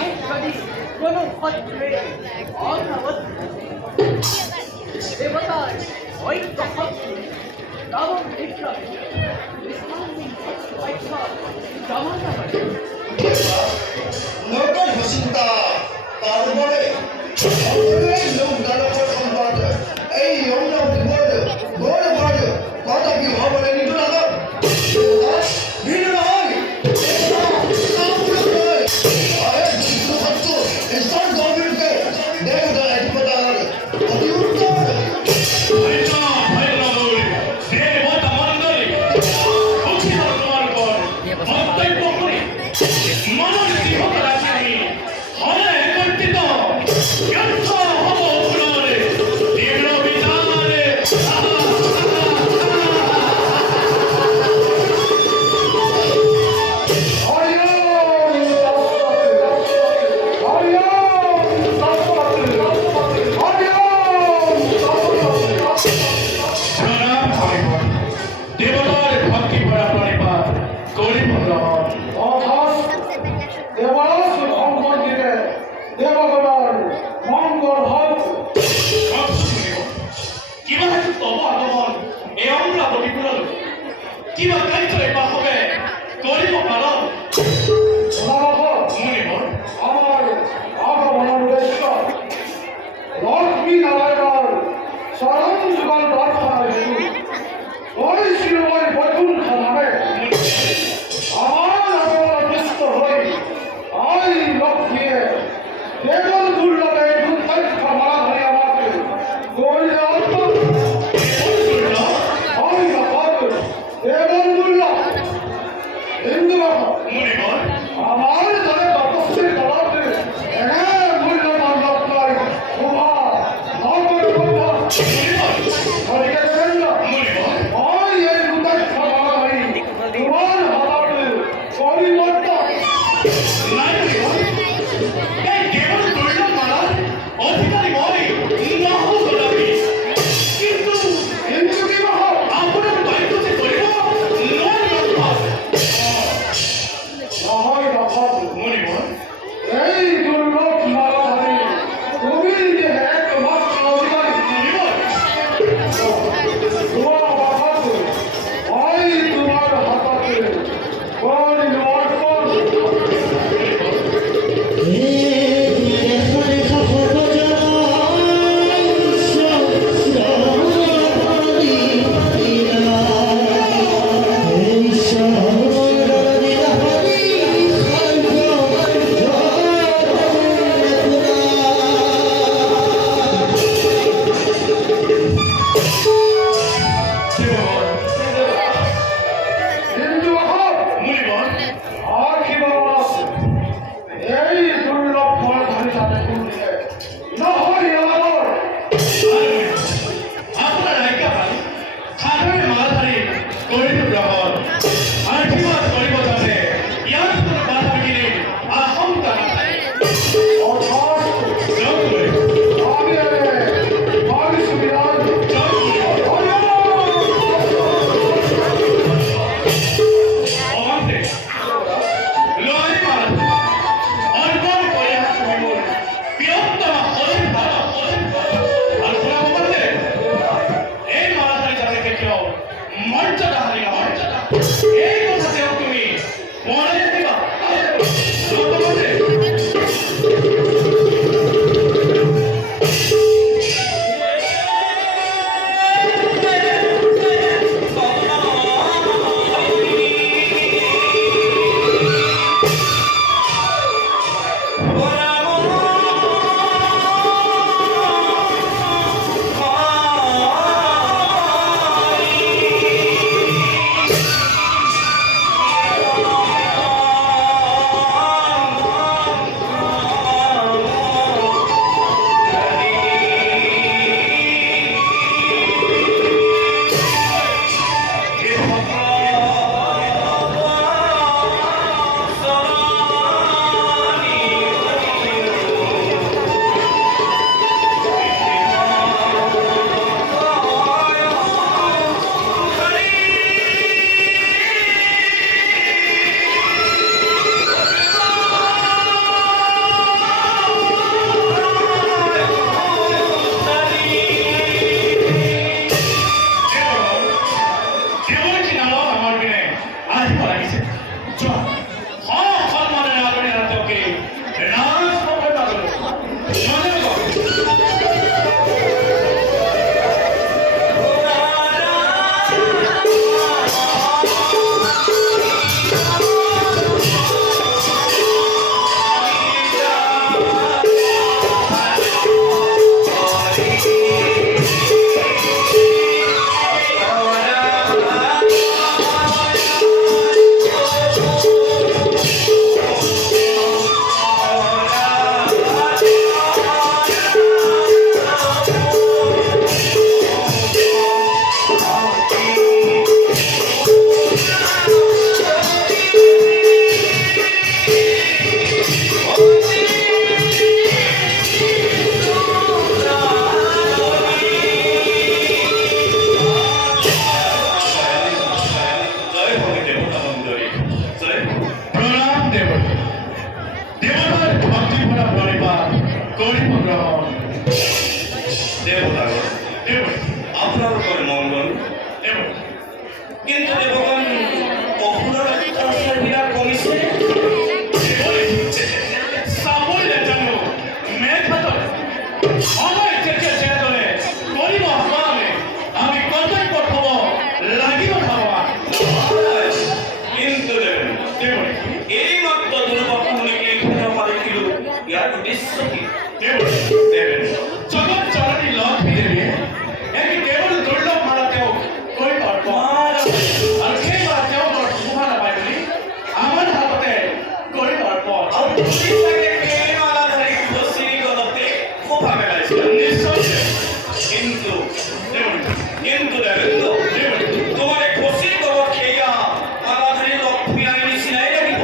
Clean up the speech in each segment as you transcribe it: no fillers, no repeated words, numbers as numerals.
মাহেশ্বরী কোনো ক্ষত্রে অভাবত দেবতার ঐক্য শক্তি নবম বিক্রমে নতুন হুসিনতা তারপরে লোক দানবের সম্পদ এই অন্য বিপদ বড় বড় কথা কি হবে নিদু লাগা ভিড় নয় আরে দুটো সত্য ইসলাম গভর্নমেন্টকে দেখ দেখ একবার অতি উত্তম কিবা কাইতরে বাহবে করিব পালন আমার আগমনের উদ্দেশ্য লক্ষ্মী নারায়ণ চরণ যুগল প্রার্থনা হেতু ওই শিরোময় বৈকুণ্ঠ নামে আমার আগমন অদৃষ্ট হই আই লক্ষ্মীয়ে কেবল দুর্লভে দুর্ভাগ্য মারা ধরে আমাকে গড়িয়ে অল্প হিন্দু আমার দলে তপস্বী দলতে এনে মূল্য মানব নয় উহা নগর কথা হরিকে দেবেন ওই এই দুটাই সমাধানী তোমার হাতে পরিবর্তন এই কেবল দুর্লভ মালার অধিকারী বলে না হোক কিন্তু কিন্তু কি মহ আপনার দায়িত্বতে করিব এই দুর্লভ মালাধারী তুমি যে একমাত্র অধিকারী তোমার হাতে ওই তোমার হাতে করিল অর্পণ অর্পণ করিয়া তুমি মোর প্রিয়তমা হরিণ জগত জননী লক্ষ্মী দেৱীয়ে এটি কেৱল দুৰ্লভ মালা তেওঁক কৰিব আৰু সেই মালা তেওঁ বৰ শোভা নাপায় বুলি আমাৰ হাততে কৰিব আৰু সেই মালা ধৰি খুচি গলতে শোভা পেলাইছিল নিশ্চয় কিন্তু দেৱেন্দ্ৰ তোমাৰ খুচি গলত সেয়া মালা ধৰি লক্ষ্মী আনি নিচিনাই লাগিব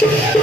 Thank you.